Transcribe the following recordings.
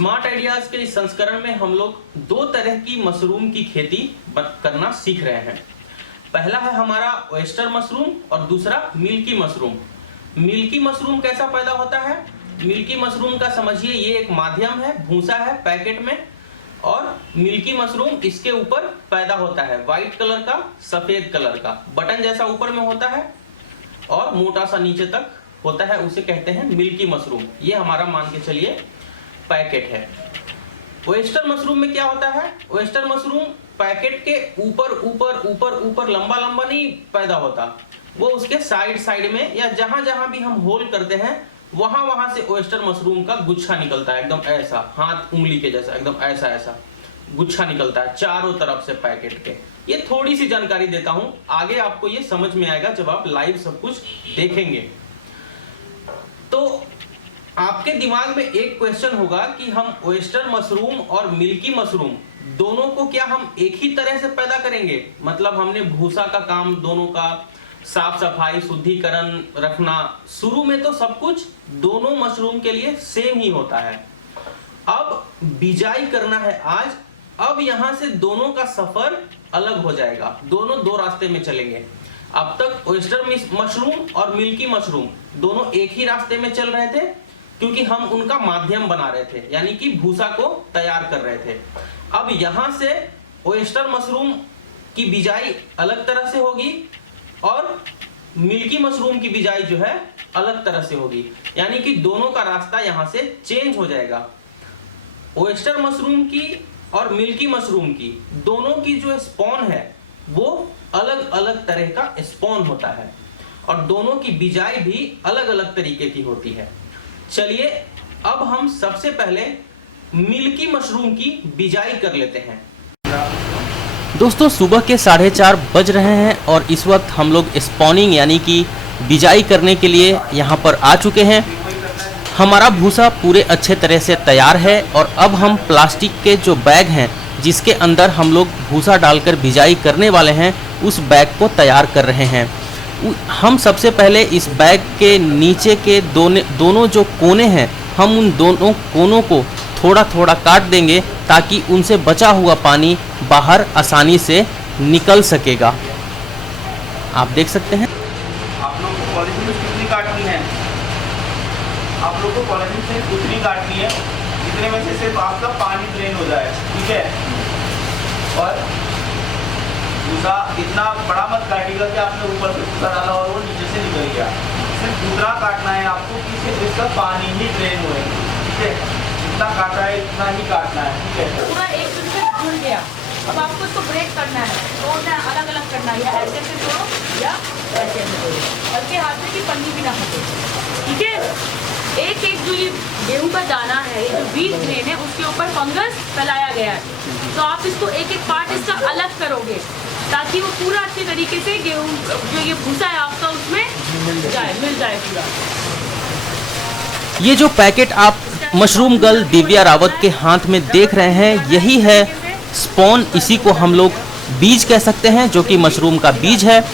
Smart ideas के इस संस्करण में हम लोग दो तरह की मशरूम की खेती करना सीख रहे हैं। पहला है हमारा ओयस्टर मशरूम और दूसरा मिल्की मशरूम। मिल्की मशरूम कैसा पैदा होता है? मिल्की मशरूम का समझिए ये एक माध्यम है, भूसा है पैकेट में, और मिल्की मशरूम इसके ऊपर पैदा होता है। व्हाइट कलर का, सफेद कलर का बटन जैसा ऊपर में होता है और मोटा सा नीचे तक होता है, उसे कहते हैं मिल्की मशरूम। ये हमारा मान के चलिए पैकेट है। ओयस्टर मशरूम में क्या होता है? ओयस्टर मशरूम पैकेट के ऊपर ऊपर ऊपर ऊपर लंबा लंबा नहीं पैदा होता, वो उसके साइड साइड में या जहां जहां भी हम होल करते हैं वहां वहां से ओयस्टर मशरूम का गुच्छा निकलता है, एकदम ऐसा हाथ उंगली के जैसा, एकदम ऐसा ऐसा गुच्छा निकलता है चारों तरफ से पैकेट के। ये थोड़ी सी जानकारी देता हूं, आगे आपको ये समझ में आएगा जब आप लाइव सब कुछ देखेंगे। तो आपके दिमाग में एक क्वेश्चन होगा कि हम ओयस्टर मशरूम और मिल्की मशरूम दोनों को क्या हम एक ही तरह से पैदा करेंगे? मतलब हमने भूसा का काम दोनों का, साफ सफाई शुद्धिकरण रखना, शुरू में तो सब कुछ दोनों मशरूम के लिए सेम ही होता है। अब बिजाई करना है आज, अब यहां से दोनों का सफर अलग हो जाएगा, दोनों दो रास्ते में चलेंगे। अब तक ओयस्टर मशरूम और मिल्की मशरूम दोनों एक ही रास्ते में चल रहे थे क्योंकि हम उनका माध्यम बना रहे थे, यानी कि भूसा को तैयार कर रहे थे। अब यहां से ओयस्टर मशरूम की बिजाई अलग तरह से होगी और मिल्की मशरूम की बिजाई जो है अलग तरह से होगी, यानी कि दोनों का रास्ता यहां से चेंज हो जाएगा। ओयस्टर मशरूम की और मिल्की मशरूम की दोनों की जो स्पॉन है वो अलग अलग तरह का स्पॉन होता है और दोनों की बिजाई भी अलग अलग तरीके की होती है। चलिए अब हम सबसे पहले मिल्की मशरूम की बिजाई कर लेते हैं। दोस्तों सुबह के 4:30 बज रहे हैं और इस वक्त हम लोग स्पॉनिंग यानी कि बिजाई करने के लिए यहाँ पर आ चुके हैं। हमारा भूसा पूरे अच्छे तरह से तैयार है और अब हम प्लास्टिक के जो बैग हैं जिसके अंदर हम लोग भूसा डालकर बिजाई करने वाले हैं उस बैग को तैयार कर रहे हैं। हम सबसे पहले इस बैग के नीचे के दोनों जो कोने हैं हम उन दोनों कोनों को थोड़ा थोड़ा काट देंगे ताकि उनसे बचा हुआ पानी बाहर आसानी से निकल सकेगा। आप देख सकते हैं। आप लोग को पॉलीथीन कितनी काटनी है? आप लोग को पॉलीथीन से उतनी काटनी है जितने में से सिर्फ आपका पानी ड्रेन हो जाए, ठीक है? और भूसा इतना बड़ा मत काटिएगा कि आपने ऊपर से भूसा डाला और वो नीचे से निकल गया। सिर्फ उतना काटना है आपको कि सिर्फ इसका पानी ही ड्रेन होए, ठीक है? जितना काटा है इतना ही काटना है, ठीक है? पूरा एक दिन से जुड़ गया। अब आपको इसको ब्रेक करना है, तोड़ना है, अलग अलग करना है, या ऐसे से तोड़ो या ऐसे से तोड़ो, हल्के हाथ से कि पन्नी भी ना फटे, ठीक है? एक एक जो ये गेहूं का दाना है, ये जो बीज ग्रेन है उसके ऊपर फंगस फैलाया गया है, तो आप इसको एक एक पार्ट इसका अलग करोगे ताकि वो पूरा अच्छे तरीके से गेहूं जो ये भूसा है आपका उसमें मिल जाए पूरा। ये जो पैकेट आप मशरूम गर्ल दिव्या रावत के हाथ में देख रहे हैं यही है स्पॉन, इसी को हम लोग बीज कह सकते हैं जो कि मशरूम का बीज है।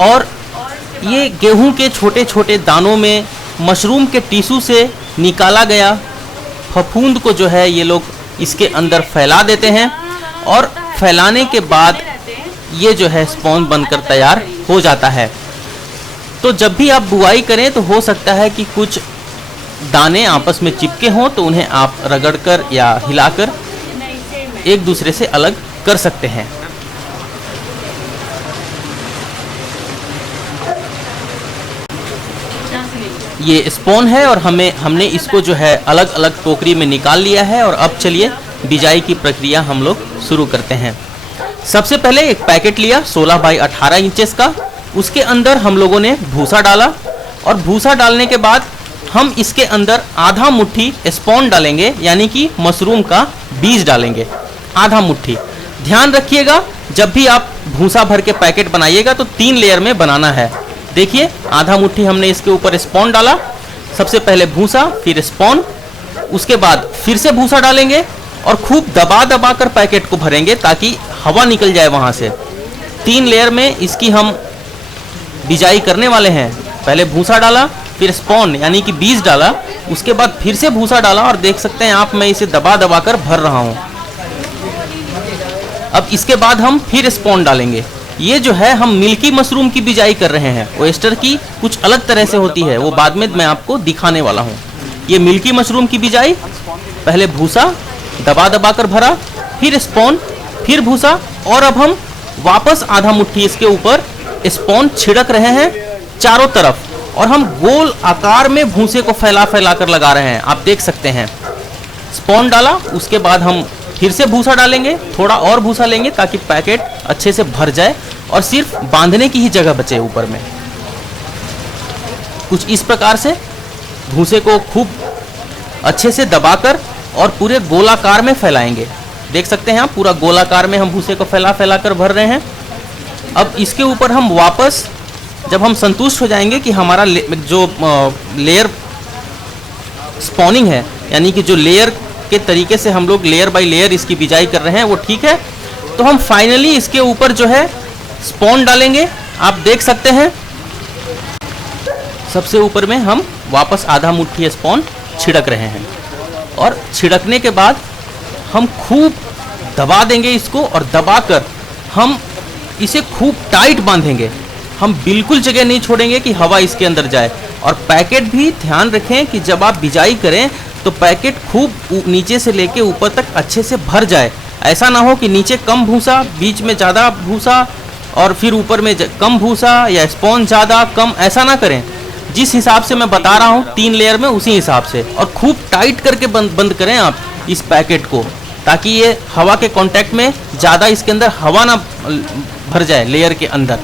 और ये गेहूं के छोटे छोटे दानों में मशरूम के टिश्यू से निकाला गया फफूंद को जो है ये लोग इसके अंदर फैला देते हैं और फैलाने के बाद ये जो है स्पॉन बनकर तैयार हो जाता है। तो जब भी आप बुआई करें तो हो सकता है कि कुछ दाने आपस में चिपके हों, तो उन्हें आप रगड़कर या हिलाकर एक दूसरे से अलग कर सकते हैं। ये स्पॉन है और हमने इसको जो है अलग अलग टोकरी में निकाल लिया है और अब चलिए बिजाई की प्रक्रिया हम लोग शुरू करते हैं। सबसे पहले एक पैकेट लिया 16 बाई 18 इंचेस का, उसके अंदर हम लोगों ने भूसा डाला और भूसा डालने के बाद हम इसके अंदर आधा मुट्ठी स्पॉन डालेंगे यानी कि मशरूम का बीज डालेंगे, आधा मुट्ठी। ध्यान रखिएगा जब भी आप भूसा भर के पैकेट बनाइएगा तो 3 लेयर में बनाना है। देखिए आधा मुट्ठी हमने इसके ऊपर स्पॉन डाला, सबसे पहले भूसा फिर स्पॉन, उसके बाद फिर से भूसा डालेंगे और खूब दबा दबा कर पैकेट को भरेंगे ताकि हवा निकल जाए वहां से। 3 लेयर में इसकी हम बिजाई करने वाले हैं। पहले भूसा डाला, फिर स्पॉन यानी कि बीज डाला, उसके बाद फिर से भूसा डाला और देख सकते हैं आप, मैं इसे दबा दबा कर भर रहा हूँ। अब इसके बाद हम फिर स्पॉन डालेंगे। ये जो है हम मिल्की मशरूम की बिजाई कर रहे हैं। ओयस्टर की कुछ अलग तरह से होती है, वो बाद में मैं आपको दिखाने वाला हूँ। ये मिल्की मशरूम की बिजाई, पहले भूसा दबा दबा कर भरा, फिर स्पॉन, फिर भूसा, और अब हम वापस आधा मुट्ठी इसके ऊपर स्पॉन छिड़क रहे हैं चारों तरफ, और हम गोल आकार में भूसे को फैला फैला कर लगा रहे हैं। आप देख सकते हैं स्पॉन डाला, उसके बाद हम फिर से भूसा डालेंगे, थोड़ा और भूसा लेंगे ताकि पैकेट अच्छे से भर जाए और सिर्फ बांधने की ही जगह बचे ऊपर में। कुछ इस प्रकार से भूसे को खूब अच्छे से दबाकर और पूरे गोलाकार में फैलाएंगे। देख सकते हैं आप, पूरा गोलाकार में हम भूसे को फैला फैला कर भर रहे हैं। अब इसके ऊपर हम वापस, जब हम संतुष्ट हो जाएंगे कि हमारा जो लेयर स्पॉनिंग है, यानी कि जो लेयर के तरीके से हम लोग लेयर बाय लेयर इसकी बिजाई कर रहे हैं वो ठीक है, तो हम फाइनली इसके ऊपर जो है स्पॉन डालेंगे। आप देख सकते हैं सबसे ऊपर में हम वापस आधा मुट्ठी स्पॉन छिड़क रहे हैं, और छिड़कने के बाद हम खूब दबा देंगे इसको, और दबाकर हम इसे खूब टाइट बांधेंगे। हम बिल्कुल जगह नहीं छोड़ेंगे कि हवा इसके अंदर जाए। और पैकेट भी ध्यान रखें कि जब आप बिजाई करें तो पैकेट खूब नीचे से लेके ऊपर तक अच्छे से भर जाए। ऐसा ना हो कि नीचे कम भूसा, बीच में ज़्यादा भूसा, और फिर ऊपर में कम भूसा या स्पॉन ज़्यादा कम, ऐसा ना करें। जिस हिसाब से मैं बता रहा हूँ 3 लेयर में, उसी हिसाब से, और खूब टाइट करके बंद करें आप इस पैकेट को, ताकि ये हवा के कांटेक्ट में ज़्यादा इसके अंदर हवा ना भर जाए लेयर के अंदर।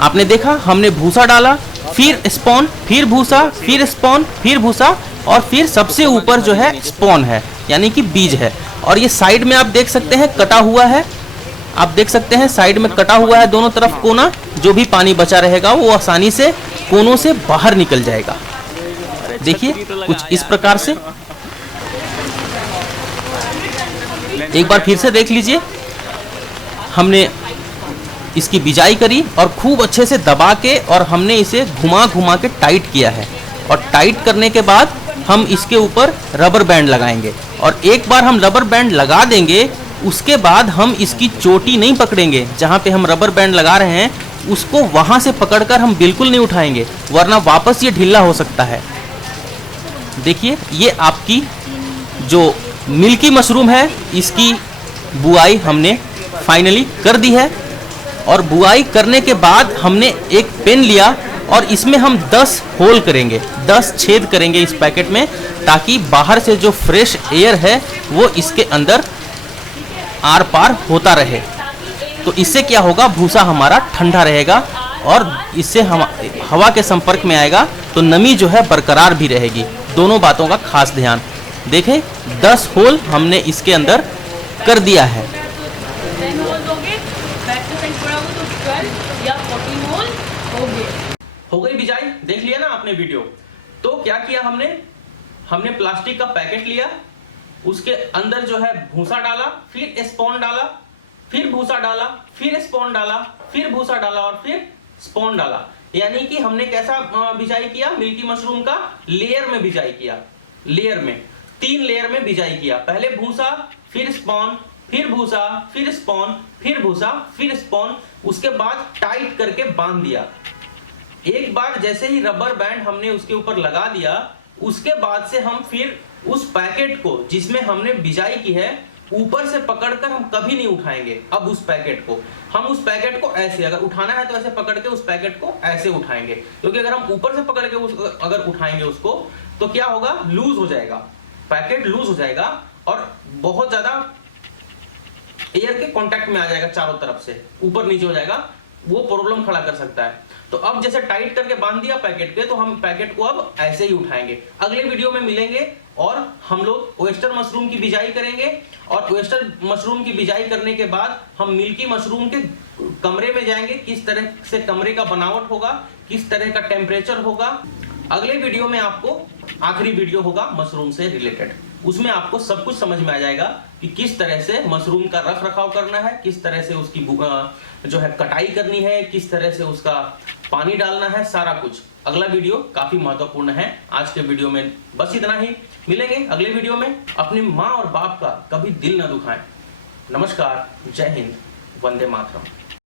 आपने देखा, हमने भूसा डाला, फिर स्पॉन, फिर भूसा, फिर स्पॉन, फिर भूसा, और फिर सबसे ऊपर जो है स्पॉन है, यानी कि बीज है। और ये साइड में आप देख सकते हैं कटा हुआ है, आप देख सकते हैं साइड में कटा हुआ है दोनों तरफ कोना। जो भी पानी बचा रहेगा वो आसानी से कोनों से बाहर निकल जाएगा। देखिए कुछ इस प्रकार से। एक बार फिर से देख लीजिए, हमने इसकी बिजाई करी और खूब अच्छे से दबा के, और हमने इसे घुमा घुमा के टाइट किया है। और टाइट करने के बाद हम इसके ऊपर रबर बैंड लगाएंगे, और एक बार हम रबर बैंड लगा देंगे, उसके बाद हम इसकी चोटी नहीं पकड़ेंगे। जहाँ पे हम रबर बैंड लगा रहे हैं उसको वहाँ से पकड़कर हम बिल्कुल नहीं उठाएंगे, वरना वापस ये ढीला हो सकता है। देखिए, ये आपकी जो मिल्की मशरूम है, इसकी बुआई हमने फाइनली कर दी है। और बुआई करने के बाद हमने एक पेन लिया और इसमें हम 10 होल करेंगे, 10 छेद करेंगे इस पैकेट में, ताकि बाहर से जो फ्रेश एयर है वो इसके अंदर आर पार होता रहे। तो इससे क्या होगा, भूसा हमारा ठंडा रहेगा और इससे हम हवा के संपर्क में आएगा तो नमी जो है बरकरार भी रहेगी। दोनों बातों का खास ध्यान देखें। 10 होल हमने इसके अंदर कर दिया है। 10 होल दोगे, बैक टू साइड पड़ा होगा तो 12 या 14 होल हो गए। हो गई बिजाई, देख लिया ना आपने वीडियो। तो क्या किया हमने प्लास्टिक का पैकेट लिया, उसके अंदर जो है भूसा डाला, फिर स्पॉन डाला, फिर भूसा डाला, फिर स्पॉन डाला, फिर भूसा डाला और फिर स्पॉन डाला। यानी कि हमने कैसा बिजाई किया, मिल्की मशरूम का लेयर में बिजाई किया। लेयर में 3 लेयर में बिजाई किया। पहले भूसा, फिर स्पॉन, फिर भूसा, फिर स्पॉन, फिर भूसा, फिर स्पॉन, उसके बाद टाइट करके बांध दिया। एक बार जैसे ही रबर बैंड हमने उसके ऊपर लगा दिया, उसके बाद से हम फिर उस पैकेट को जिसमें हमने बिजाई की है ऊपर से पकड़कर हम कभी नहीं उठाएंगे। अब उस पैकेट को हम उस पैकेट को ऐसे, अगर उठाना है तो ऐसे पकड़ के उस पैकेट को ऐसे उठाएंगे, क्योंकि अगर हम ऊपर से पकड़ के अगर उठाएंगे उसको तो क्या होगा, लूज हो जाएगा, पैकेट लूज हो जाएगा और बहुत ज्यादा एयर के कांटेक्ट में आ जाएगा, चारों तरफ से ऊपर नीचे हो जाएगा, वो प्रॉब्लम खड़ा कर सकता है। तो अब जैसे टाइट करके बांध दिया पैकेट के, तो हम पैकेट को अब ऐसे ही उठाएंगे। अगले वीडियो में मिलेंगे और हम लोग ओयस्टर मशरूम की बिजाई करेंगे, और ओयस्टर मशरूम की बिजाई करने के बाद हम मिल्की मशरूम के कमरे में जाएंगे, किस तरह से कमरे का बनावट होगा, किस तरह का टेम्परेचर होगा। अगले वीडियो में आपको, आखिरी वीडियो होगा मशरूम से रिलेटेड, उसमें आपको सब कुछ समझ में आ जाएगा कि किस तरह से मशरूम का रख रखाव करना है, किस तरह से उसकी जो है कटाई करनी है, किस तरह से उसका पानी डालना है, सारा कुछ। अगला वीडियो काफी महत्वपूर्ण है। आज के वीडियो में बस इतना ही। मिलेंगे अगले वीडियो में। अपनी माँ और बाप का कभी दिल न दुखाएं। नमस्कार, जय हिंद, वंदे मातरम।